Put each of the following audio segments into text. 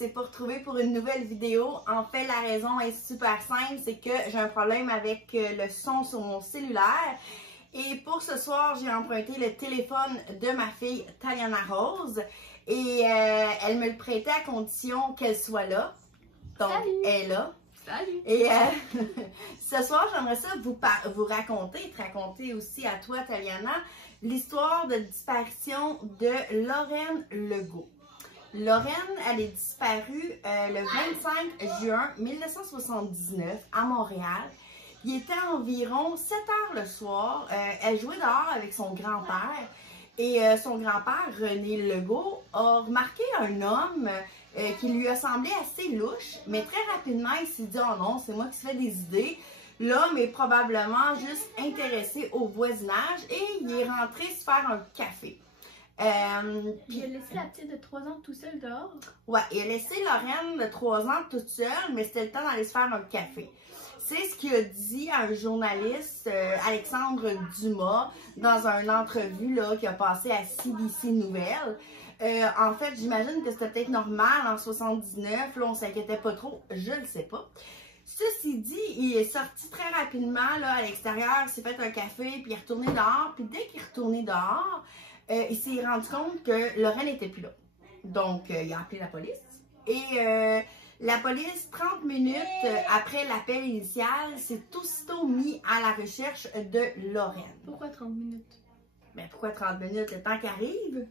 s'est pas retrouvés pour une nouvelle vidéo. En fait, la raison est super simple, c'est que j'ai un problème avec le son sur mon cellulaire. Et pour ce soir, j'ai emprunté le téléphone de ma fille Taliana Rose. Et elle me le prêtait à condition qu'elle soit là. Donc, salut. elle est là. Salut! Et ce soir, j'aimerais ça vous raconter, te raconter aussi à toi, Taliana, l'histoire de disparition de Lorraine Legault. Lorraine, elle est disparue le 25 juin 1979 à Montréal. Il était environ 7 heures le soir. Elle jouait dehors avec son grand-père. Et son grand-père, René Legault, a remarqué un homme qui lui a semblé assez louche, mais très rapidement, il s'est dit « Oh non, c'est moi qui se fais des idées ». L'homme est probablement juste intéressé au voisinage et il est rentré se faire un café. Il a laissé la petite de 3 ans tout seul dehors? Ouais, il a laissé Lorraine de 3 ans toute seule, mais c'était le temps d'aller se faire un café. C'est ce qu'il a dit à un journaliste, Alexandre Dumas, dans une entrevue qu'il a passé à CBC Nouvelles. En fait, j'imagine que c'était peut-être normal en 79, là, on s'inquiétait pas trop, je le sais pas. Ceci dit, il est sorti très rapidement là, à l'extérieur, il s'est fait un café, puis il est retourné dehors. Puis dès qu'il est retourné dehors, il s'est rendu compte que Lorraine n'était plus là. Donc, il a appelé la police. Et la police, 30 minutes après l'appel initial, s'est aussitôt mis à la recherche de Lorraine. Pourquoi 30 minutes? Ben, pourquoi 30 minutes? Le temps qui arrive,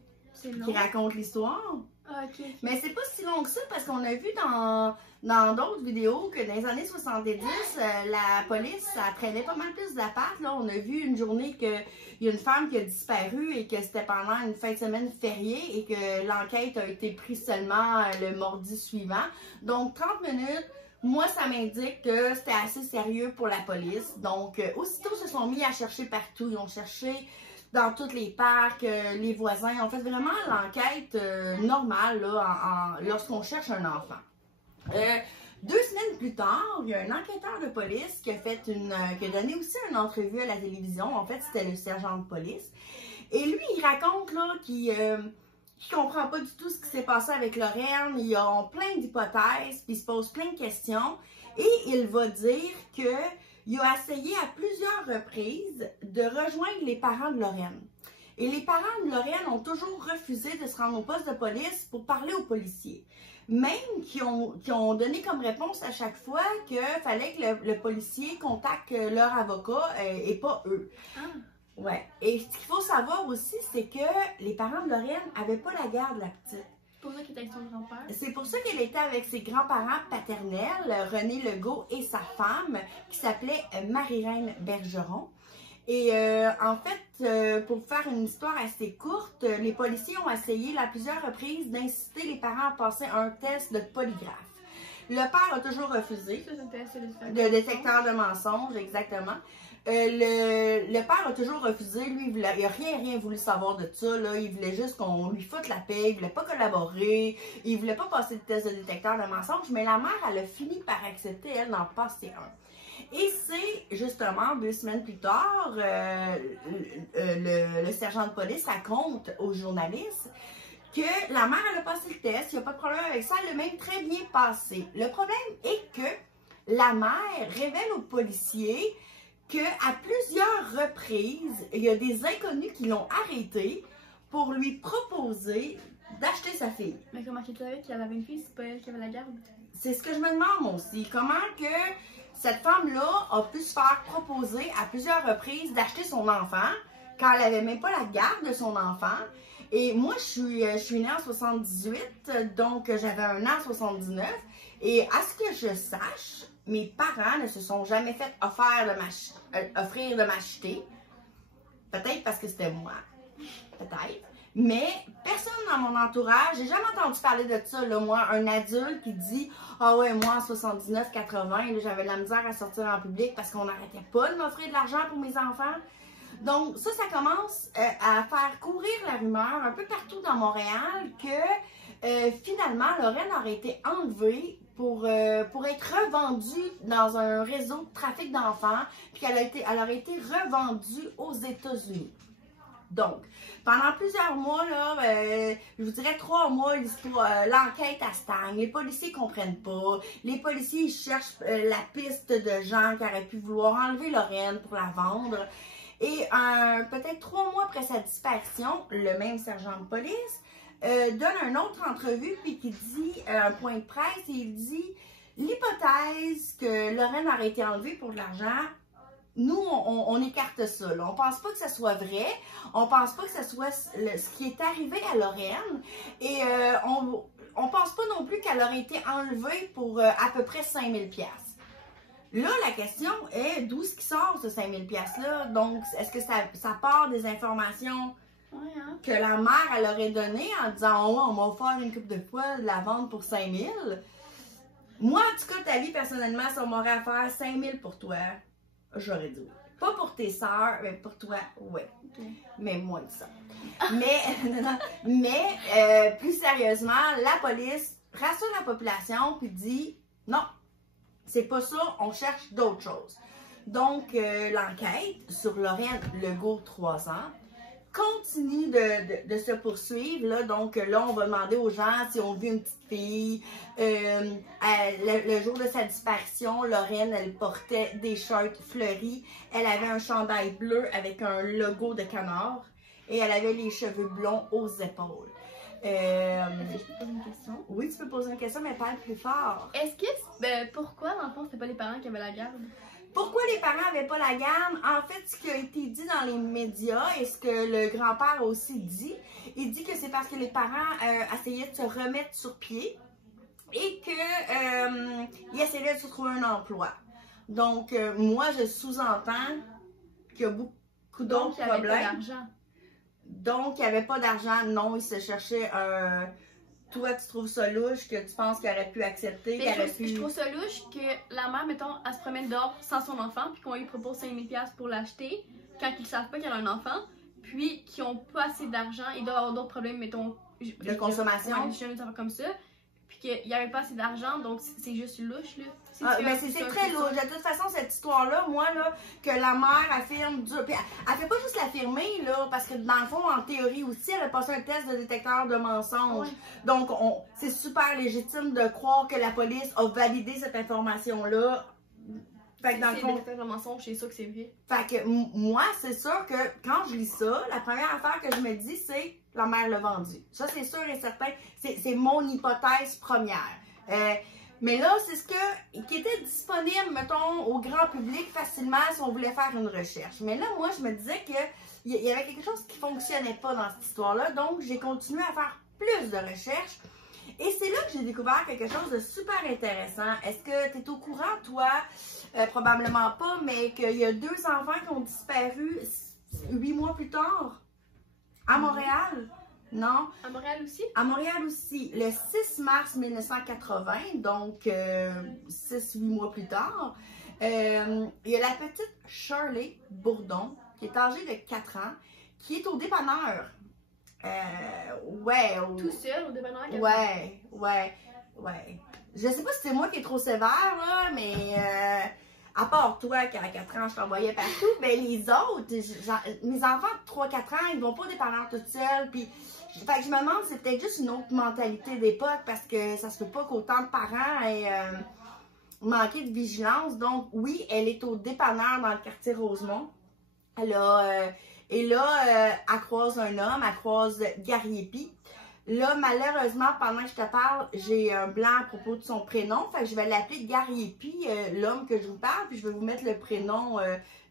qui raconte l'histoire. Ah, ok. Mais c'est pas si long que ça parce qu'on a vu dans d'autres vidéos que dans les années 70, la police, ça traînait pas mal plus de la patte. Là. On a vu une journée qu'il y a une femme qui a disparu et que c'était pendant une fin de semaine fériée et que l'enquête a été prise seulement le mardi suivant. Donc 30 minutes, moi ça m'indique que c'était assez sérieux pour la police. Donc aussitôt ils se sont mis à chercher partout. Ils ont cherché dans tous les parcs, les voisins. On fait vraiment l'enquête normale là, lorsqu'on cherche un enfant. 2 semaines plus tard, il y a un enquêteur de police qui a donné aussi une entrevue à la télévision. En fait, c'était le sergent de police. Et lui, il raconte là qu'il comprend pas du tout ce qui s'est passé avec Lorraine. Ils ont plein d'hypothèses, puis il se pose plein de questions. Et il va dire que il a essayé à plusieurs reprises de rejoindre les parents de Lorraine. Et les parents de Lorraine ont toujours refusé de se rendre au poste de police pour parler aux policiers. Même qui ont donné comme réponse à chaque fois qu'il fallait que le policier contacte leur avocat et pas eux. Ah. Ouais. Et ce qu'il faut savoir aussi, c'est que les parents de Lorraine n'avaient pas la garde de la petite. C'est pour ça qu'elle était avec son grand-père? C'est pour ça qu'elle était avec ses grands-parents paternels, René Legault et sa femme, qui s'appelait Marie-Reine Bergeron. Et en fait, pour faire une histoire assez courte, les policiers ont essayé à plusieurs reprises d'inciter les parents à passer un test de polygraphe. Le père a toujours refusé. Ça, c'est un test de détecteur de mensonges, exactement. Le père a toujours refusé. Lui, il n'a rien voulu savoir de ça. Là. Il voulait juste qu'on lui foute la paix. Il voulait pas collaborer. Il voulait pas passer le test de détecteur de mensonges. Mais la mère, elle a fini par accepter, elle, d'en passer un. Et c'est justement 2 semaines plus tard, le sergent de police raconte aux journalistes que la mère, elle a passé le test. Il n'y a pas de problème avec ça. Elle l'a même très bien passé. Le problème est que la mère révèle aux policiers qu'à plusieurs reprises, il y a des inconnus qui l'ont arrêtée pour lui proposer d'acheter sa fille. Mais comment tu savais qu'elle avait une fille, c'est pas elle qui avait la garde? C'est ce que je me demande moi aussi. Comment que cette femme-là a pu se faire proposer à plusieurs reprises d'acheter son enfant quand elle n'avait même pas la garde de son enfant. Et moi, je suis née en 78, donc j'avais 1 an en 79. Et à ce que je sache, mes parents ne se sont jamais fait offrir de m'acheter. Peut-être parce que c'était moi. Peut-être. Mais personne dans mon entourage, j'ai jamais entendu parler de ça, là, moi, un adulte qui dit « Ah ouais, moi en 79-80, j'avais de la misère à sortir en public parce qu'on n'arrêtait pas de m'offrir de l'argent pour mes enfants. » Donc ça commence à faire courir la rumeur un peu partout dans Montréal que finalement, Lorraine aurait été enlevée pour être revendue dans un réseau de trafic d'enfants, puis elle aurait été revendue aux États-Unis. Donc, pendant plusieurs mois, là, je vous dirais 3 mois, l'enquête à stagne. Les policiers comprennent pas. Les policiers ils cherchent la piste de gens qui auraient pu vouloir enlever Lorraine pour la vendre. Et peut-être 3 mois après sa disparition, le même sergent de police donne une autre entrevue puis qui dit un point de presse et il dit l'hypothèse que Lorraine aurait été enlevée pour de l'argent. Nous, on écarte ça. Là. On pense pas que ça soit vrai. On pense pas que ce soit ce qui est arrivé à Lorraine. Et on pense pas non plus qu'elle aurait été enlevée pour à peu près 5000 $. Là, la question est d'où est-ce qui sort ce 5000 $-là? Donc, est-ce que ça part des informations que la mère, elle aurait données en disant « Oh, on m'a offert une couple de fois de la vente pour 5000 $? » Moi, en tout cas, ta vie, personnellement, si on m'aurait offert 5000 $ pour toi, j'aurais dit oui. Pas pour tes sœurs, mais pour toi, oui. Okay. Mais moins que ça. Mais plus sérieusement, la police rassure la population puis dit non, c'est pas ça, on cherche d'autres choses. Donc, l'enquête sur Lorraine Legault, 3 ans, continue de se poursuivre. Là. Donc, là, on va demander aux gens si on vu une petite fille. Le jour de sa disparition, Lorraine, elle portait des shirts fleuris. Elle avait un chandail bleu avec un logo de canard. Et elle avait les cheveux blonds aux épaules. Est-ce que je peux poser une question? Oui, tu peux poser une question, mais parle plus fort. Est-ce que, pourquoi, dans le fond, c'était pas les parents qui avaient la garde? Pourquoi les parents n'avaient pas la garde? En fait, ce qui a été dit dans les médias et ce que le grand-père a aussi dit, il dit que c'est parce que les parents essayaient de se remettre sur pied et qu'ils essayaient de se trouver un emploi. Donc, moi, je sous-entends qu'il y a beaucoup d'autres problèmes. Donc, il n'y avait pas d'argent. Donc, il n'y avait pas d'argent. Non, ils se cherchaient un... Toi, tu trouves ça louche, que tu penses qu'il aurait pu accepter, Je trouve ça louche que la mère, mettons, elle se promène dehors sans son enfant, puis qu'on lui propose 5000 $ pour l'acheter, quand ils savent pas qu'elle a un enfant, puis qu'ils n'ont pas assez d'argent, ils doivent avoir d'autres problèmes, mettons... de consommation. Ouais, des choses comme ça, puis qu'il n'y avait pas assez d'argent, donc c'est juste louche, là. Mais c'est très louche. De toute façon, cette histoire-là, moi, là, que la mère affirme... Puis elle fait pas juste l'affirmer, là, parce que dans le fond, en théorie aussi, elle a passé un test de détecteur de mensonges. Ouais. Donc, c'est super légitime de croire que la police a validé cette information-là. Fait que dans le fond... détecteur de mensonges, c'est sûr que c'est vrai. Fait que moi, c'est sûr que quand je lis ça, la première affaire que je me dis, c'est la mère l'a vendu. Ça, c'est sûr et certain. C'est mon hypothèse première. Mais là, c'est ce qui était disponible, mettons, au grand public facilement si on voulait faire une recherche. Mais là, moi, je me disais qu'il y avait quelque chose qui ne fonctionnait pas dans cette histoire-là. Donc, j'ai continué à faire plus de recherches. Et c'est là que j'ai découvert quelque chose de super intéressant. Est-ce que tu es au courant, toi? Probablement pas, mais qu'il y a 2 enfants qui ont disparu 8 mois plus tard à Montréal. Non. À Montréal aussi? À Montréal aussi. Le 6 mars 1980, donc 6-8 mois plus tard, il y a la petite Shirley Bourdon, qui est âgée de 4 ans, qui est au dépanneur. Tout seul au dépanneur? Ouais. Je sais pas si c'est moi qui est trop sévère, là, mais à part toi qui à 4 ans, je t'envoyais partout, ben les autres, mes enfants de 3-4 ans, ils vont pas au dépanneur tout seuls, puis fait que je me demande, c'est peut-être juste une autre mentalité d'époque parce que ça se peut pas qu'autant de parents aient manqué de vigilance. Donc, oui, elle est au dépanneur dans le quartier Rosemont. Et là, elle croise un homme, elle croise Gary Epi. Là, malheureusement, pendant que je te parle, j'ai un blanc à propos de son prénom. Fait que je vais l'appeler Gary Epi, l'homme que je vous parle, puis je vais vous mettre le prénom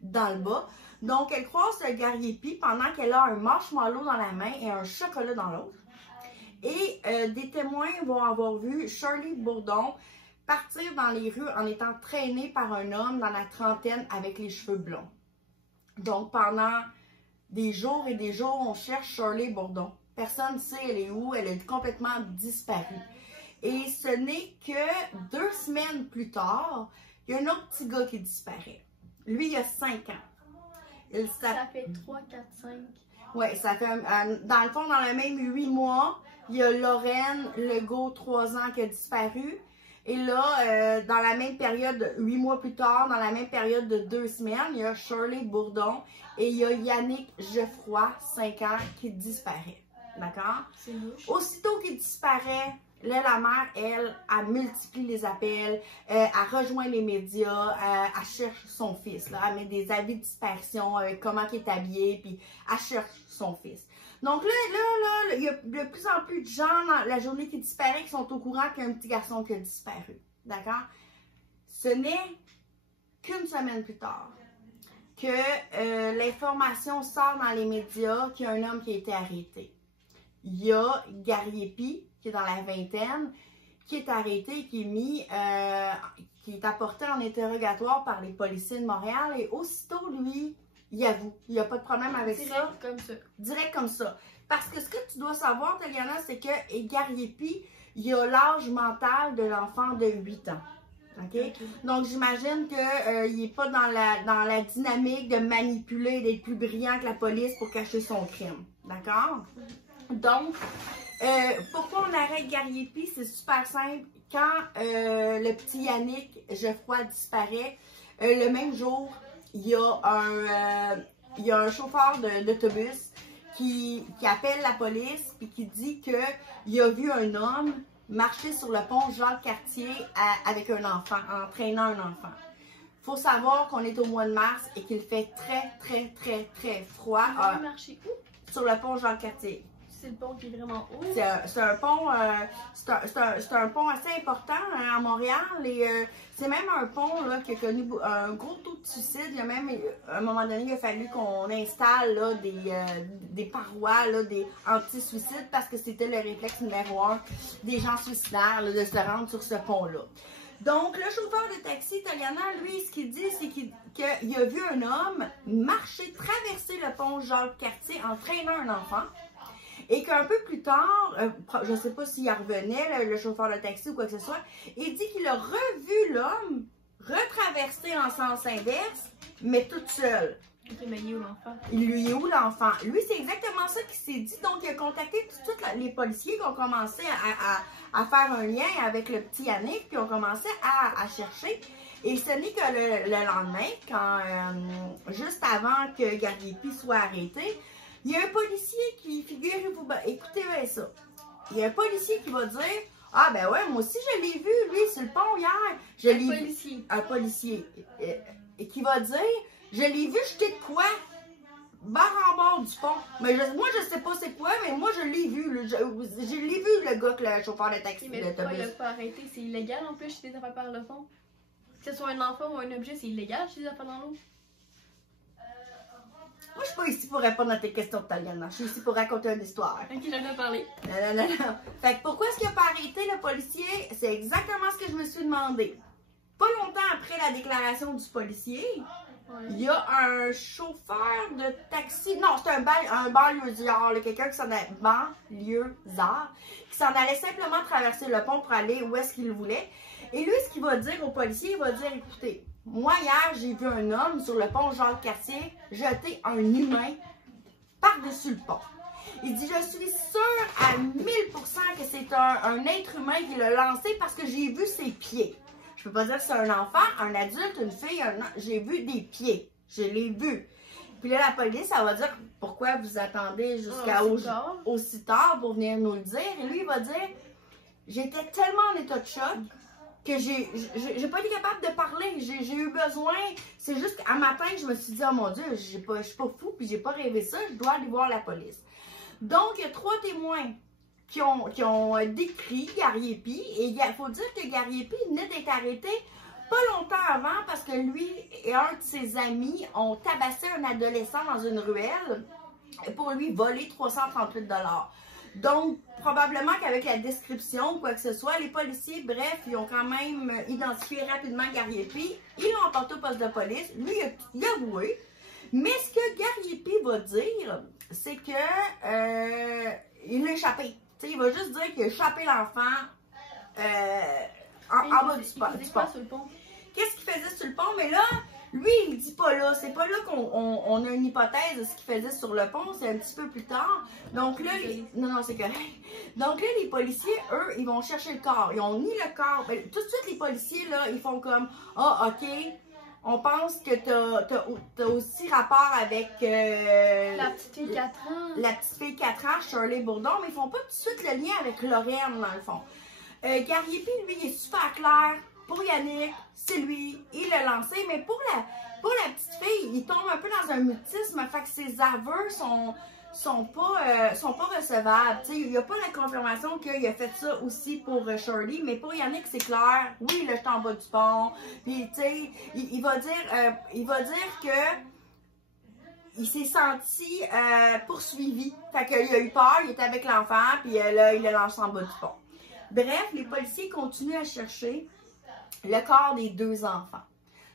dans le bas. Donc, elle croise Gary Epi pendant qu'elle a un marshmallow dans la main et un chocolat dans l'autre. Et des témoins vont avoir vu Shirley Bourdon partir dans les rues en étant traînée par un homme dans la trentaine avec les cheveux blonds. Donc, pendant des jours et des jours, on cherche Shirley Bourdon. Personne ne sait elle est où, elle est complètement disparue. Et ce n'est que 2 semaines plus tard, il y a un autre petit gars qui disparaît. Lui, il a 5 ans. Ça fait 3, 4, 5. Oui, ça fait, dans le fond, dans le même 8 mois, il y a Lorraine Legault, 3 ans, qui a disparu. Et là, dans la même période, 8 mois plus tard, dans la même période de 2 semaines, il y a Shirley Bourdon et il y a Yannick Geoffroy, 5 ans, qui disparaît. D'accord? C'est louche. Aussitôt qu'il disparaît, là, la mère, elle multiplie les appels, elle rejoint les médias, elle cherche son fils. Là, elle met des avis de disparition, comment il est habillé, puis elle cherche son fils. Donc là, il y a de plus en plus de gens dans la journée qui disparaît qui sont au courant qu'il y a un petit garçon qui a disparu. D'accord? Ce n'est qu'une semaine plus tard que l'information sort dans les médias qu'il y a un homme qui a été arrêté. Il y a Gary Epi, qui est dans la vingtaine, qui est arrêté, qui est apporté en interrogatoire par les policiers de Montréal. Et aussitôt, lui, il avoue. Il n'y a pas de problème avec ça. Direct comme ça. Direct comme ça. Parce que ce que tu dois savoir, Taliana, c'est que Gary Epi, il a l'âge mental de l'enfant de 8 ans. Okay? Donc, j'imagine qu'il n'est pas dans la dynamique de manipuler, d'être plus brillant que la police pour cacher son crime. D'accord? Donc, pourquoi on arrête Gary Epi? C'est super simple. Quand le petit Yannick Geoffroy disparaît, le même jour, il y a un chauffeur d'autobus qui appelle la police et qui dit qu'il a vu un homme marcher sur le pont Jacques-Cartier avec un enfant, en traînant un enfant. Il faut savoir qu'on est au mois de mars et qu'il fait très froid. Il va marcher où? Sur le pont Jacques-Cartier. C'est le pont qui est vraiment haut. C'est un pont, c'est un pont assez important à Montréal et c'est même un pont là, qui a connu un gros taux de suicide. Il y a même, à un moment donné, il a fallu qu'on installe là, des parois, là, des anti-suicides parce que c'était le réflexe numéro 1 des gens suicidaires là, de se rendre sur ce pont-là. Donc, le chauffeur de taxi, Taliana, lui, ce qu'il dit, c'est qu'il a vu un homme marcher, traverser le pont Jacques-Cartier en traînant un enfant. Et qu'un peu plus tard, je ne sais pas s'il revenait, le chauffeur de taxi ou quoi que ce soit, il dit qu'il a revu l'homme retraverser en sens inverse, mais toute seule. Ok, mais il est où l'enfant? Lui est où l'enfant? Lui, c'est exactement ça qu'il s'est dit. Donc, il a contacté tout de suite les policiers qui ont commencé à faire un lien avec le petit Yannick, puis ont commencé à chercher. Et ce n'est que le lendemain, quand juste avant que Gary Epi soit arrêté, il y a un policier qui, figurez-vous, écoutez bien ça. Il y a un policier qui va dire, ah ben ouais, moi aussi je l'ai vu, lui, sur le pont hier. Un policier. Et qui va dire, je l'ai vu jeter de quoi? Barre en bord du pont. Mais moi, je sais pas c'est quoi, mais moi, je l'ai vu. Je l'ai vu, le gars, le chauffeur de taxi. Mais pourquoi il l'a pas arrêté? C'est illégal en plus, jeter des affaires par le fond. Que ce soit un enfant ou un objet, c'est illégal, jeter des affaires dans l'eau. Moi, je suis pas ici pour répondre à tes questions, Taliana. Je suis ici pour raconter une histoire. Ok, j'en ai parlé. Non. Fait que pourquoi est-ce qu'il n'a pas arrêté le policier? C'est exactement ce que je me suis demandé. Pas longtemps après la déclaration du policier, il y a un chauffeur de taxi. Non, c'est un banlieusard, quelqu'un qui s'en allait. Banlieusard, qui s'en allait simplement traverser le pont pour aller où est-ce qu'il voulait. Et lui, ce qu'il va dire au policier, il va dire, écoutez, moi, hier, j'ai vu un homme sur le pont Jacques-Cartier jeter un humain par-dessus le pont. Il dit, je suis sûre à 1000% que c'est un être humain qui l'a lancé parce que j'ai vu ses pieds. Je peux pas dire que c'est un enfant, un adulte, une fille, j'ai vu des pieds. Je l'ai vu. Puis là, la police, elle va dire, pourquoi vous attendez jusqu'à aussi tard pour venir nous le dire? Et lui, il va dire, j'étais tellement en état de choc que j'ai pas été capable de parler. J'ai eu besoin. C'est juste qu'un matin, je me suis dit, oh mon Dieu, je suis pas fou, puis j'ai pas rêvé ça, je dois aller voir la police. Donc, il y a 3 témoins qui ont décrit Gary Epi. Et il faut dire que Gary Epi venait d'être arrêté pas longtemps avant parce que lui et un de ses amis ont tabassé un adolescent dans une ruelle pour lui voler 338 $. Donc, probablement qu'avec la description ou quoi que ce soit, les policiers, bref, ils ont quand même identifié rapidement Gary Epi. Ils l'ont emporté au poste de police. Lui, il a avoué. Mais ce que Gary Epi va dire, c'est que il l'a échappé. T'sais, il va juste dire qu'il a échappé l'enfant en bas du pont. Sur le pont. Qu'est-ce qu'il faisait sur le pont? Mais là, lui, lui, il dit pas là. C'est pas là qu'on a une hypothèse de ce qu'il faisait sur le pont. C'est un petit peu plus tard. Donc là, non, c'est correct. Donc là, les policiers, eux, ils vont chercher le corps. Ils ont mis le corps. Ben, tout de suite, les policiers, là, ils font comme, ah, OK, on pense que t'as aussi rapport avec... la petite fille 4 ans. La petite fille 4 ans, Shirley Bourdon, mais ils font pas tout de suite le lien avec Lorraine, dans le fond. Gary Epi, lui, il est super clair. Pour Yannick, c'est lui, il l'a lancé, mais pour la petite fille, il tombe un peu dans un mutisme, fait que ses aveux sont pas recevables. T'sais, il n'y a pas la confirmation qu'il a fait ça aussi pour Shirley, mais pour Yannick, c'est clair. Oui, il est en bas du pont. Puis, tu sais, il va dire que il s'est senti poursuivi. Fait qu'il a eu peur, il était avec l'enfant, puis là, il l'a lancé en bas du pont. Bref, les policiers continuent à chercher le corps des 2 enfants.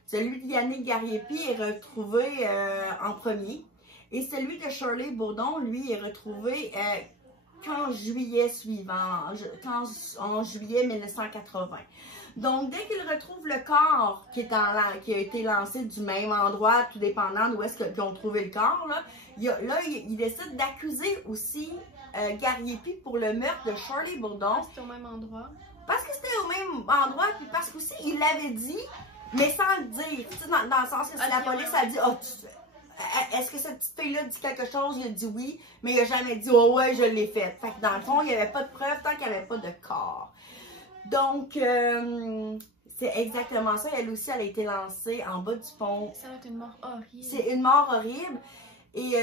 Celui de Yannick Gary Epi est retrouvé en premier. Et celui de Shirley Bourdon, lui, est retrouvé en juillet suivant, en juillet 1980. Donc, dès qu'ils retrouvent le corps qui a été lancé du même endroit, tout dépendant d'où est-ce qu'ils ont trouvé le corps, ils décident d'accuser aussi Gary Epi pour le meurtre de Shirley Bourdon. C'était au même endroit. Parce que c'était au même endroit, puis parce qu'aussi, il l'avait dit, mais sans le dire. Dans le sens que si la police a dit, est-ce que cette petite fille-là dit quelque chose? Il a dit oui, mais il n'a jamais dit, oh ouais, je l'ai faite. Fait que dans le fond, il n'y avait pas de preuve tant qu'il n'y avait pas de corps. Donc, c'est exactement ça. Elle aussi, elle a été lancée en bas du pont. Ça va être une mort horrible. C'est une mort horrible. Et...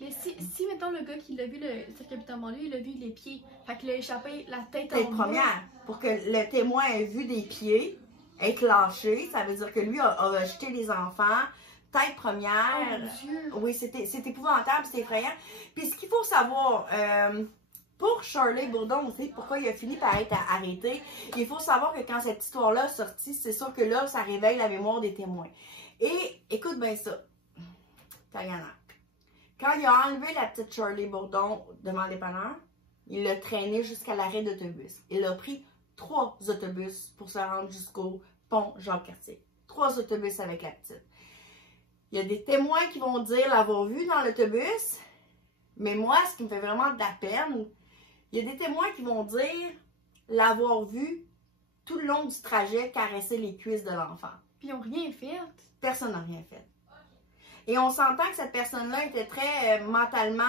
mais si mettons, le gars qui l'a vu, le certificatement lui, il a vu les pieds. Fait qu'il a échappé la tête en bas. Première. Pour que le témoin ait vu des pieds être lâchés, ça veut dire que lui a jeté les enfants. Tête première. Oh mon Dieu. Oui, c'est épouvantable, c'est effrayant. Puis ce qu'il faut savoir, pour Shirley Bourdon aussi, pourquoi il a fini par être arrêté, il faut savoir que quand cette histoire-là est sortie, c'est sûr que là, ça réveille la mémoire des témoins. Et écoute bien ça, quand il a enlevé la petite Shirley Bourdon devant le dépanneur, il l'a traînée jusqu'à l'arrêt d'autobus. Il a pris 3 autobus pour se rendre jusqu'au pont Jean-Cartier. 3 autobus avec la petite. Il y a des témoins qui vont dire l'avoir vu dans l'autobus, mais moi, ce qui me fait vraiment de la peine, il y a des témoins qui vont dire l'avoir vu tout le long du trajet caresser les cuisses de l'enfant. Puis ils n'ont rien fait. Personne n'a rien fait. Et on s'entend que cette personne-là était très mentalement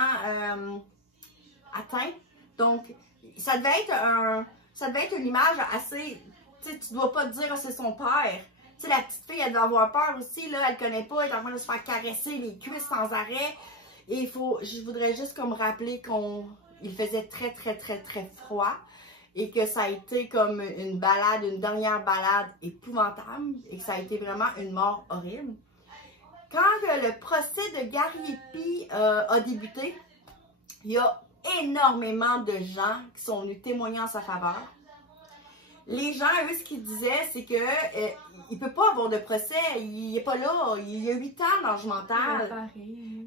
atteinte. Donc, ça devait être une image assez... Tu sais, tu ne dois pas te dire c'est son père. Tu sais, la petite fille, elle doit avoir peur aussi, là, elle ne connaît pas, elle est en train de se faire caresser les cuisses sans arrêt. Et je voudrais juste comme rappeler qu'il faisait très, très, très, très froid et que ça a été comme une dernière balade épouvantable et que ça a été vraiment une mort horrible. Quand le procès de Gary Epi a débuté, il y a énormément de gens qui sont venus témoigner en sa faveur. Les gens, eux, ce qu'ils disaient, c'est que il peut pas avoir de procès, il est pas là, il a 8 ans d'âge mental.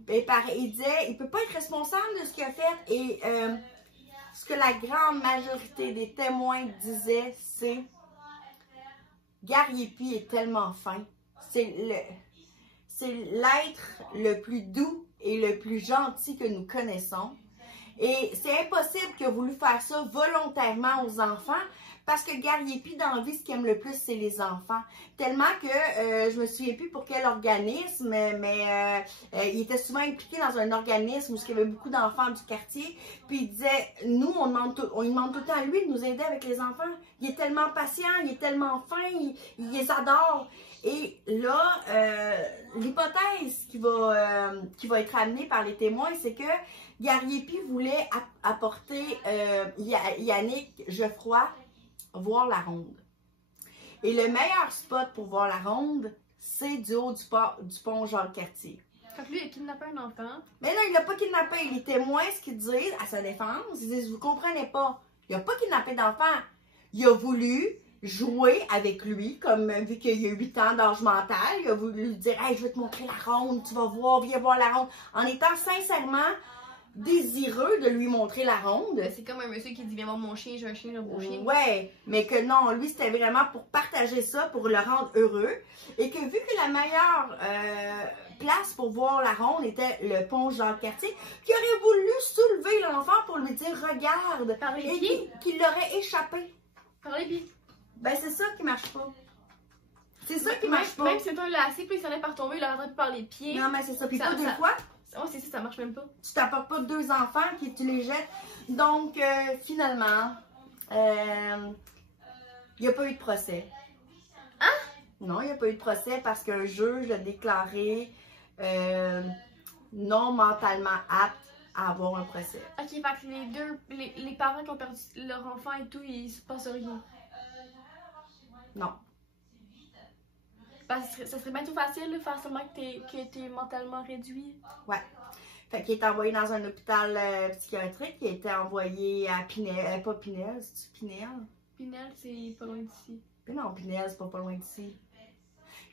Il disait, il peut pas être responsable de ce qu'il a fait. Et ce que la grande majorité des témoins disaient, c'est Gary Epi est tellement fin. C'est l'être le plus doux et le plus gentil que nous connaissons. Et c'est impossible qu'il ait voulu faire ça volontairement aux enfants. Parce que Gary Epi, dans la vie, ce qu'il aime le plus, c'est les enfants. Tellement que je me souviens plus pour quel organisme, mais il était souvent impliqué dans un organisme où il y avait beaucoup d'enfants du quartier. Puis il disait, nous, on demande tout le temps à lui de nous aider avec les enfants. Il est tellement patient, il est tellement fin, il les adore. Et là, l'hypothèse qui va être amenée par les témoins, c'est que Gary Epi voulait apporter Yannick Geoffroy voir la ronde. Et le meilleur spot pour voir la ronde, c'est du haut du pont Jean-Cartier. Fait que lui, il a kidnappé un enfant. Mais non, il l'a pas kidnappé. Les témoins, ce qu'ils disent à sa défense, ils disent, vous comprenez pas, il n'a pas kidnappé d'enfant. Il a voulu jouer avec lui, comme vu qu'il y a 8 ans d'âge mental, il a voulu lui dire, hey, je vais te montrer la ronde, tu vas voir, viens voir la ronde, en étant sincèrement désireux de lui montrer la ronde. C'est comme un monsieur qui dit viens voir mon chien, j'ai un chien, j'ai un beau chien. Ouais, mais que non, lui c'était vraiment pour partager ça, pour le rendre heureux. Et que vu que la meilleure place pour voir la ronde était le pont Jacques-Cartier, qui aurait voulu soulever l'enfant pour lui dire regarde, Par les et pieds? qu'il l'aurait échappé. Par les pieds. Ben c'est ça qui marche pas. C'est ça qui marche pas. Même si c'est un lacet, puis il s'en est par tomber, il aurait rattrapé par les pieds. Non mais c'est ça, puis Ça- pas deux ça- fois. Oh, c'est ça, ça marche même pas. Tu t'apportes pas deux enfants qui tu les jettes. Donc, finalement, il n'y a pas eu de procès. Hein? Non, il n'y a pas eu de procès parce qu'un juge l'a déclaré non mentalement apte à avoir un procès. Ok, fait que les parents qui ont perdu leur enfant et tout, il se passe rien. Non. Parce que ça serait bien trop facile de faire seulement que t'es mentalement réduit. Ouais. Fait qu'il est envoyé dans un hôpital psychiatrique. Il a été envoyé à Pinel. Pas Pinel, c'est-tu Pinel? Pinel, c'est pas loin d'ici. Mais non, Pinel, c'est pas loin d'ici.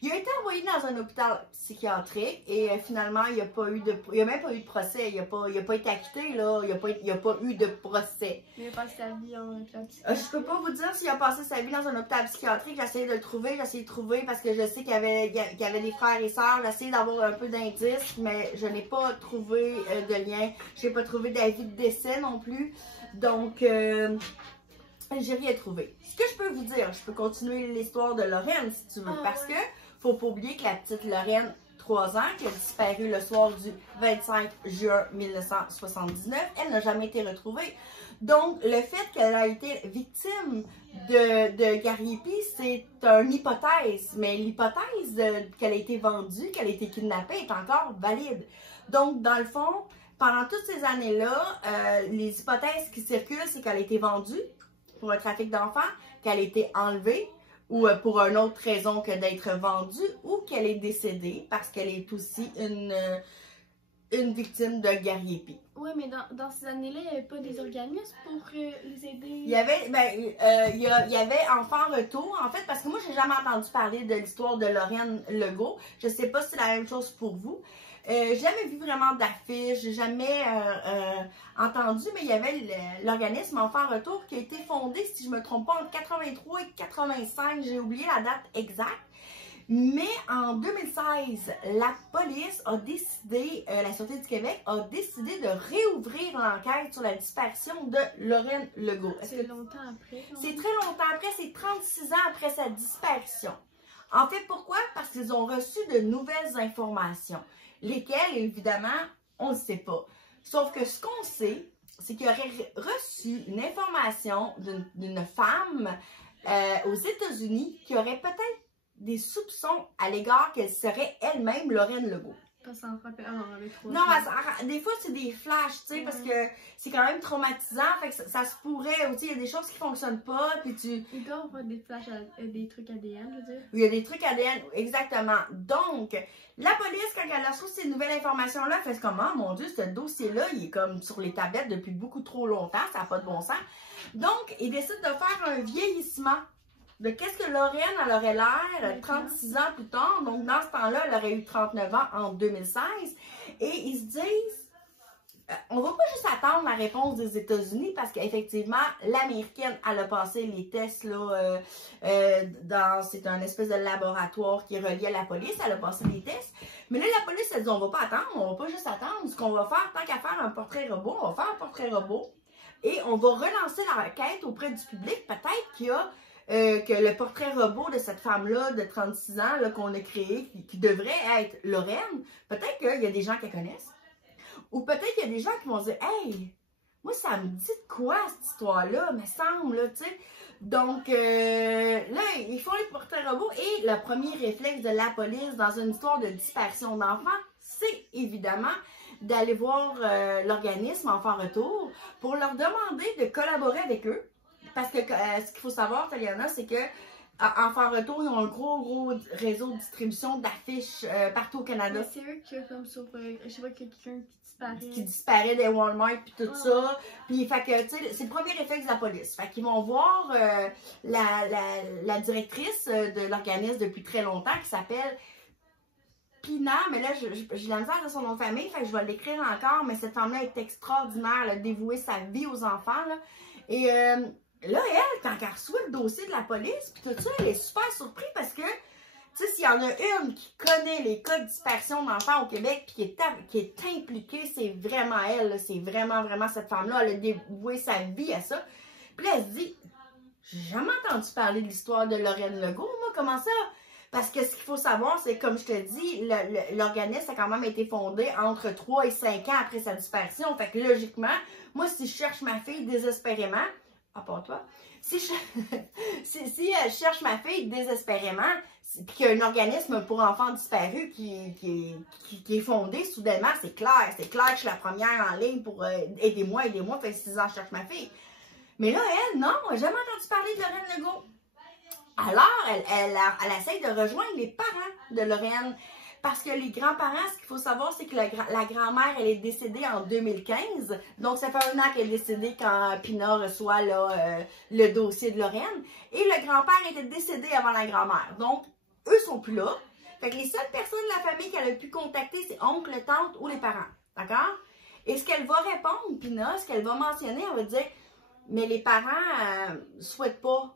Il a été envoyé dans un hôpital psychiatrique et finalement, il n'y a pas eu de. Il n'y a même pas eu de procès. Il n'a pas été acquitté, là. Il n'y a pas eu de procès. Il a passé sa vie en hôpital Je psychiatrique. peux pas vous dire s'il a passé sa vie dans un hôpital psychiatrique. J'ai essayé de le trouver. J'ai essayé de trouver parce que je sais qu'il y avait des frères et sœurs. J'ai essayé d'avoir un peu d'indices, mais je n'ai pas trouvé de lien. Je n'ai pas trouvé d'avis de décès non plus. Donc, j'ai rien trouvé. Ce que je peux vous dire, je peux continuer l'histoire de Lorraine si tu veux. Parce que faut pas oublier que la petite Lorraine, 3 ans, qui a disparu le soir du 25 juin 1979, elle n'a jamais été retrouvée. Donc, le fait qu'elle a été victime de Gariepi, c'est une hypothèse. Mais l'hypothèse qu'elle a été vendue, qu'elle a été kidnappée, est encore valide. Donc, dans le fond, pendant toutes ces années-là, les hypothèses qui circulent, c'est qu'elle a été vendue pour un trafic d'enfants, qu'elle a été enlevée, ou pour une autre raison que d'être vendue, ou qu'elle est décédée parce qu'elle est aussi une victime de Gariepi. Oui, mais dans ces années-là, il n'y avait pas des organismes pour les aider. Il y avait, il y avait Enfant Retour, en fait, parce que moi, j'ai jamais entendu parler de l'histoire de Lorraine Legault. Je sais pas si c'est la même chose pour vous. J'ai jamais vu vraiment d'affiches, j'ai jamais entendu, mais il y avait l'organisme Enfant Retour qui a été fondé, si je me trompe pas, entre 83 et 85, j'ai oublié la date exacte. Mais en 2016, la police a décidé, la Sûreté du Québec a décidé de réouvrir l'enquête sur la disparition de Lorraine Legault. C'est longtemps après. C'est très longtemps après, c'est 36 ans après sa disparition. En fait, pourquoi? Parce qu'ils ont reçu de nouvelles informations. Lesquelles, évidemment, on ne sait pas. Sauf que ce qu'on sait, c'est qu'il aurait reçu une information d'une femme aux États-Unis qui aurait peut-être des soupçons à l'égard qu'elle serait elle-même Lorraine Legault. Ça s'en rappelle. Ah non, on avait trop. Non, des fois, c'est des flashs, tu sais, parce que c'est quand même traumatisant. Fait que ça se pourrait aussi. Il y a des choses qui ne fonctionnent pas. Puis Il doit y avoir des flashs, des trucs ADN, je veux dire. Il y a des trucs ADN, exactement. Donc, la police, quand elle a reçu ces nouvelles informations-là, elle fait comme, oh mon Dieu, ce dossier-là, il est comme sur les tablettes depuis beaucoup trop longtemps. Ça n'a pas de bon sens. Donc, ils décident de faire un vieillissement de qu'est-ce que Lorraine, elle aurait l'air 36 ans plus tard. Donc, dans ce temps-là, elle aurait eu 39 ans en 2016. Et ils se disent, on va pas juste attendre la réponse des États-Unis parce qu'effectivement, l'Américaine, elle a passé les tests là, c'est un espèce de laboratoire qui est relié à la police. Elle a passé les tests. Mais là, la police, elle dit, on va pas attendre, on va pas juste attendre. Ce qu'on va faire, tant qu'à faire un portrait robot, on va faire un portrait robot. Et on va relancer l'enquête auprès du public. Peut-être qu'il y a que le portrait robot de cette femme-là de 36 ans qu'on a créé, qui devrait être Lorraine, peut-être qu'il y a des gens qui la connaissent. Ou peut-être qu'il y a des gens qui vont dire « Hey, moi, ça me dit de quoi cette histoire-là, me semble, là, tu sais. » Donc, là, ils font les portraits robots et le premier réflexe de la police dans une histoire de disparition d'enfants, c'est évidemment d'aller voir l'organisme Enfant Retour pour leur demander de collaborer avec eux. Parce que ce qu'il faut savoir, Taliana, c'est que Enfant Retour, ils ont un gros réseau de distribution d'affiches partout au Canada. C'est eux qui, comme sur, je sais pas, quelqu'un qui disparaît des Walmart puis tout ça. Puis, fait que, tu sais, c'est le premier réflexe de la police. Fait qu'ils vont voir la directrice de l'organisme depuis très longtemps qui s'appelle Pina, mais là, j'ai la misère de son nom de famille, fait que je vais l'écrire encore, mais cette femme-là est extraordinaire, elle a dévoué sa vie aux enfants, là. Et là, elle, quand elle reçoit le dossier de la police, puis tout ça, elle est super surprise parce que, tu sais, s'il y en a une qui connaît les cas de dispersion d'enfants au Québec, puis qui est impliquée, c'est vraiment elle, c'est vraiment, vraiment cette femme-là, elle a dévoué sa vie à ça. Puis là, elle se dit, j'ai jamais entendu parler de l'histoire de Lorraine Legault, moi, comment ça? Parce que ce qu'il faut savoir, c'est comme je te dis, l'organisme a quand même été fondé entre 3 et 5 ans après sa dispersion. Fait que logiquement, moi, si je cherche ma fille désespérément, à part toi, si je cherche ma fille désespérément, puis qu'il y a un organisme pour enfants disparus qui est fondé soudainement, c'est clair que je suis la première en ligne pour aidez-moi, fait 6 ans, je cherche ma fille. Mais là, elle, non, elle n'a jamais entendu parler de Lorraine Legault. Alors, elle essaie de rejoindre les parents de Lorraine. Parce que les grands-parents, ce qu'il faut savoir, c'est que la grand-mère, elle est décédée en 2015. Donc, ça fait 1 an qu'elle est décédée quand Pina reçoit là, le dossier de Lorraine. Et le grand-père était décédé avant la grand-mère. Donc, eux sont plus là. Fait que les seules personnes de la famille qu'elle a pu contacter, c'est oncle, tante ou les parents. D'accord? Et ce qu'elle va répondre, Pina, ce qu'elle va mentionner, elle va dire, mais les parents souhaitent pas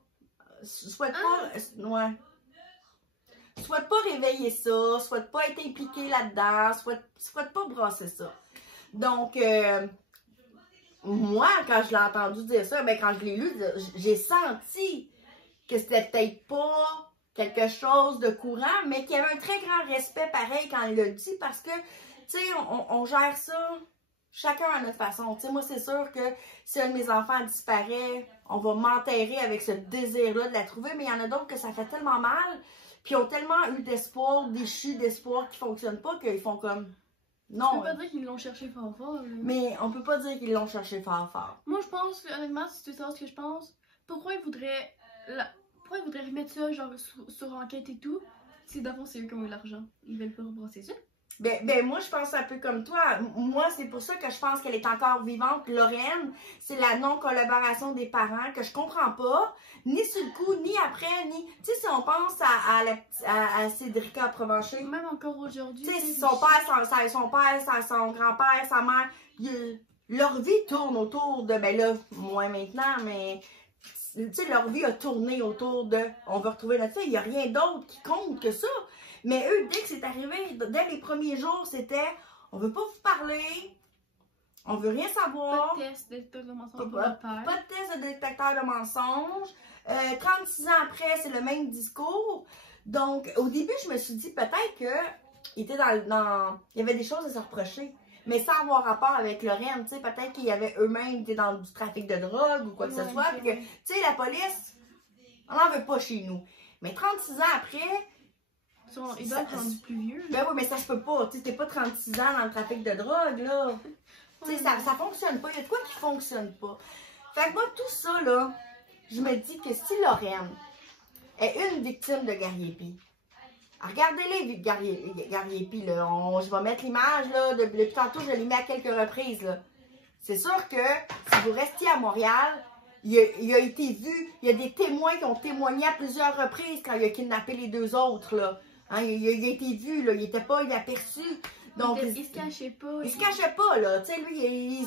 réveiller ça, souhaitent pas être impliqués là-dedans, souhaitent pas brasser ça. Donc, moi, quand je l'ai entendu dire ça, ben, quand je l'ai lu, j'ai senti que c'était peut-être pas quelque chose de courant, mais qu'il y avait un très grand respect pareil quand il l'a dit, parce que, tu sais, on gère ça chacun à notre façon. Tu sais, moi, c'est sûr que si un de mes enfants disparaît, on va m'enterrer avec ce désir-là de la trouver, mais il y en a d'autres que ça fait tellement mal, puis ont tellement eu d'espoir, déchus d'espoir qui ne fonctionnent pas, qu'ils font comme... Non. Tu peux pas dire qu'ils l'ont cherché fort fort. Mais on peut pas dire qu'ils l'ont cherché fort fort. Moi, je pense, honnêtement, si tu sais ce que je pense, pourquoi ils voudraient remettre ça genre sur enquête et tout, si d'abord c'est eux qui ont eu l'argent. Ils veulent pas rebrasser ça. Ben, moi, je pense un peu comme toi. Moi, c'est pour ça que je pense qu'elle est encore vivante. Lorraine, c'est la non-collaboration des parents que je comprends pas, ni sur le coup, ni après, ni... Tu sais, si on pense à Cédrica Provencher. Même encore aujourd'hui. Tu sais, son père, son grand-père, sa mère, leur vie tourne autour de... Ben là, moins maintenant, mais... Tu sais, leur vie a tourné autour de... On va retrouver notre fille. Il n'y a rien d'autre qui compte que ça. Mais eux, dès que c'est arrivé, dès les premiers jours, c'était on veut pas vous parler, on veut rien savoir. Pas de test de détecteur de mensonges pour leur père. Pas de test de détecteur de mensonges. 36 ans après, c'est le même discours. Donc, au début, je me suis dit peut-être qu'il était il y avait des choses à se reprocher. Mais sans avoir rapport avec Lorraine, tu sais, peut-être qu'il y avait eux-mêmes été dans du trafic de drogue ou quoi que ce soit. Puis que, tu sais, la police, on n'en veut pas chez nous. Mais 36 ans après... Ils doivent être rendus plus vieux. Ben oui, mais ça se peut pas. Tu sais, t'es pas 36 ans dans le trafic de drogue, là. Tu sais, ça fonctionne pas. Il y a de quoi qui fonctionne pas. Fait que moi, tout ça, là, je me dis que si Lorraine est une victime de Gariepi, regardez-les, Gariepi, là. Je vais mettre l'image, là. Depuis tantôt, je l'ai mis à quelques reprises, là. C'est sûr que si vous restiez à Montréal, il a été vu, il y a des témoins qui ont témoigné à plusieurs reprises quand il a kidnappé les 2 autres, là. Hein, il a été vu, là, il n'était pas inaperçu. Donc, il se cachait pas. Il se cachait pas, là. Tu sais, lui,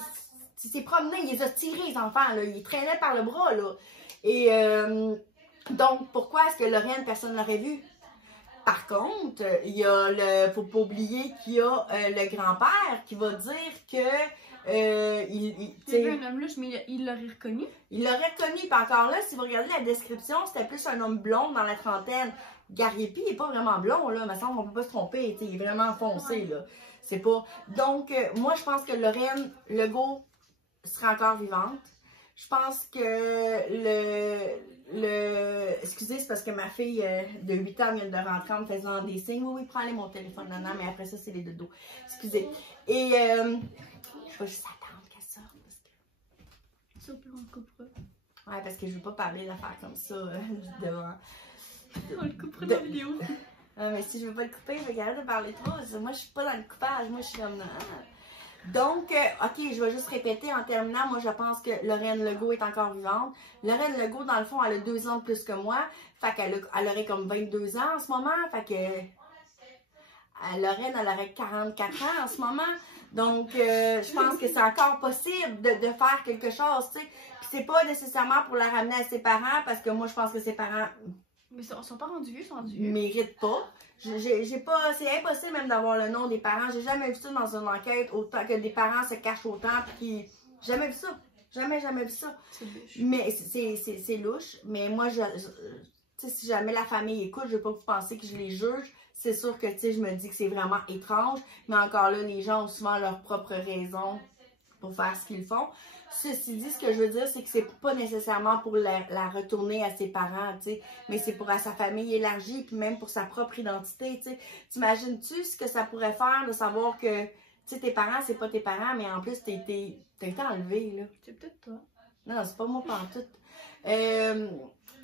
il s'est promené, il les a tirés, les enfants, là. Il traînait par le bras, là. Et donc, pourquoi est-ce que Lorraine, personne ne l'aurait vu? Par contre, il y a faut pas oublier qu'il y a le grand-père qui va dire que c'est un homme louche, mais il l'aurait reconnu. Il l'aurait reconnu. Puis encore là, si vous regardez la description, c'était plus un homme blond dans la trentaine. Gariepi, il n'est pas vraiment blond, là. Il me semble qu'on ne peut pas se tromper. Il est vraiment foncé, là. C'est pas... Donc, moi, je pense que Lorraine Legault serait encore vivante. Je pense que excusez, c'est parce que ma fille de 8 ans vient de rentrer en me faisant des signes. Oui, prends-les mon téléphone, non, mais après ça, c'est les dodos. Excusez. Et je vais juste attendre qu'elle sorte. Parce que... Ça, on le coupera. Ouais, parce que je veux pas parler d'affaires comme ça devant... On le coupera dans la vidéo. Mais si je veux pas le couper, je vais garder de parler trop. Moi, je suis pas dans le coupage. Moi, je suis comme... Donc, OK, je vais juste répéter en terminant. Moi, je pense que Lorraine Legault est encore vivante. Lorraine Legault, dans le fond, elle a 2 ans de plus que moi. Fait qu'elle aurait comme 22 ans en ce moment. Fait que... Lorraine, elle aurait 44 ans en ce moment. Donc, je pense que c'est encore possible de faire quelque chose, tu sais. Puis c'est pas nécessairement pour la ramener à ses parents, parce que moi, je pense que ses parents... Mais ils sont pas rendus vieux, ils sont rendus vieux. Méritent pas. J'ai pas... C'est impossible même d'avoir le nom des parents. J'ai jamais vu ça dans une enquête, autant que des parents se cachent autant, puis qui... Jamais vu ça. Jamais vu ça. C'est louche. Mais c'est louche. Mais moi, tu sais, si jamais la famille écoute, je veux pas que vous pensiez que je les juge. C'est sûr que, tu sais, je me dis que c'est vraiment étrange. Mais encore là, les gens ont souvent leurs propres raisons pour faire ce qu'ils font. Ceci dit, ce que je veux dire, c'est que c'est pas nécessairement pour la retourner à ses parents, tu sais, mais c'est pour à sa famille élargie, puis même pour sa propre identité, tu sais. T'imagines-tu ce que ça pourrait faire de savoir que, tu sais, tes parents, c'est pas tes parents, mais en plus, t'as été enlevé, là. C'est peut-être toi. Non, c'est pas moi pantoute.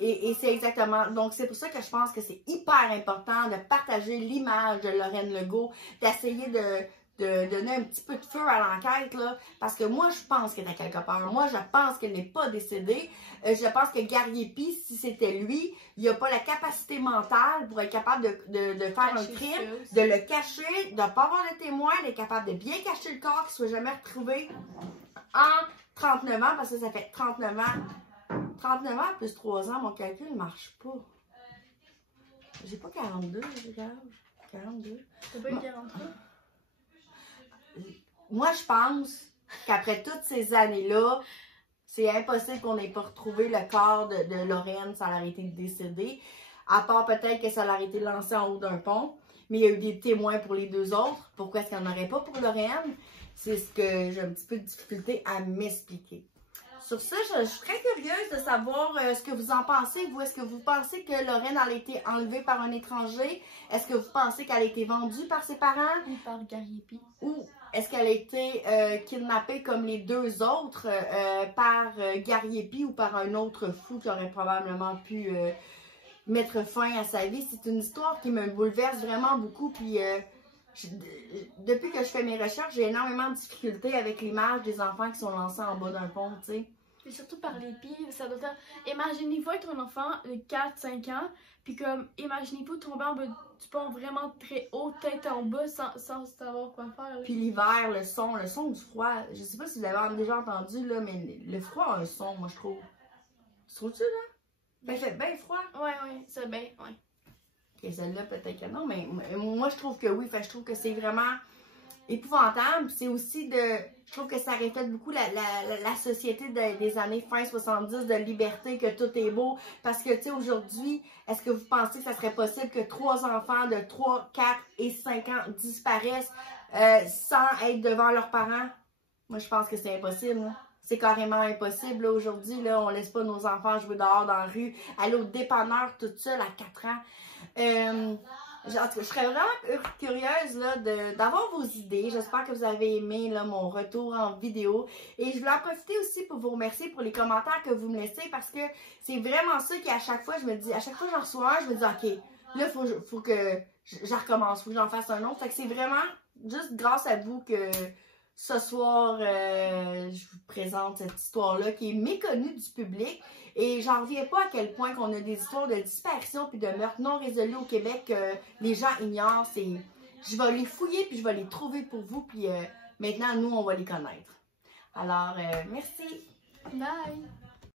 Et c'est exactement... Donc, c'est pour ça que je pense que c'est hyper important de partager l'image de Lorraine Legault, d'essayer de donner un petit peu de feu à l'enquête, là, parce que moi, je pense qu'elle est à quelque part. Moi, je pense qu'elle n'est pas décédée. Je pense que Gariepi, si c'était lui, il n'a pas la capacité mentale pour être capable de faire un crime, de le cacher, de ne pas avoir de témoin, d'être capable de bien cacher le corps, qu'il ne soit jamais retrouvé en 39 ans, parce que ça fait 39 ans. 39 ans plus 3 ans, mon calcul ne marche pas. J'ai pas 42, regarde. 42. T'as pas eu 43? Moi, je pense qu'après toutes ces années-là, c'est impossible qu'on n'ait pas retrouvé le corps de Lorraine, ça aurait été décédée. À part peut-être que ça aurait été lancé en haut d'un pont. Mais il y a eu des témoins pour les deux autres. Pourquoi est-ce qu'il n'y en aurait pas pour Lorraine? C'est ce que j'ai un petit peu de difficulté à m'expliquer. Sur ça, je suis très curieuse de savoir ce que vous en pensez. Vous, est-ce que vous pensez que Lorraine a été enlevée par un étranger? Est-ce que vous pensez qu'elle a été vendue par ses parents? Ou par Gariepi. Ou est-ce qu'elle a été kidnappée comme les deux autres par Gariepi ou par un autre fou qui aurait probablement pu mettre fin à sa vie? C'est une histoire qui me bouleverse vraiment beaucoup. Puis depuis que je fais mes recherches, j'ai énormément de difficultés avec l'image des enfants qui sont lancés en bas d'un pont, tu sais. Et surtout par les pieds, ça doit être... Imaginez-vous être un enfant de 4-5 ans, puis comme, imaginez-vous tomber en bas du pont vraiment très haut, tête en bas, sans savoir quoi faire. Là. Puis l'hiver, le son du froid, je sais pas si vous l'avez déjà entendu, là, mais le froid a un son, moi, je trouve. Tu trouves-tu, là? Ben, il fait bien froid. Ouais, c'est bien, ouais. Ok, celle-là, peut-être que non, mais moi, je trouve que oui, je trouve que c'est vraiment épouvantable. C'est aussi je trouve que ça reflète beaucoup la société des années fin 70, de liberté, que tout est beau. Parce que, tu sais, aujourd'hui, est-ce que vous pensez que ça serait possible que 3 enfants de 3, 4 et 5 ans disparaissent sans être devant leurs parents? Moi, je pense que c'est impossible. Hein. C'est carrément impossible. Aujourd'hui, là, on laisse pas nos enfants jouer dehors dans la rue, aller au dépanneur toute seule à 4 ans. Je serais vraiment curieuse d'avoir vos idées. J'espère que vous avez aimé là, mon retour en vidéo. Et je voulais en profiter aussi pour vous remercier pour les commentaires que vous me laissez, parce que c'est vraiment ça qui, à chaque fois, je me dis, à chaque fois que j'en reçois un, je me dis, OK, là, faut que je recommence, faut que j'en fasse un autre. Fait que c'est vraiment juste grâce à vous que ce soir, je vous présente cette histoire-là qui est méconnue du public. Et j'en reviens pas à quel point qu'on a des histoires de disparition puis de meurtres non résolus au Québec que les gens ignorent. Je vais les fouiller puis je vais les trouver pour vous. Puis maintenant, nous, on va les connaître. Alors, merci. Bye!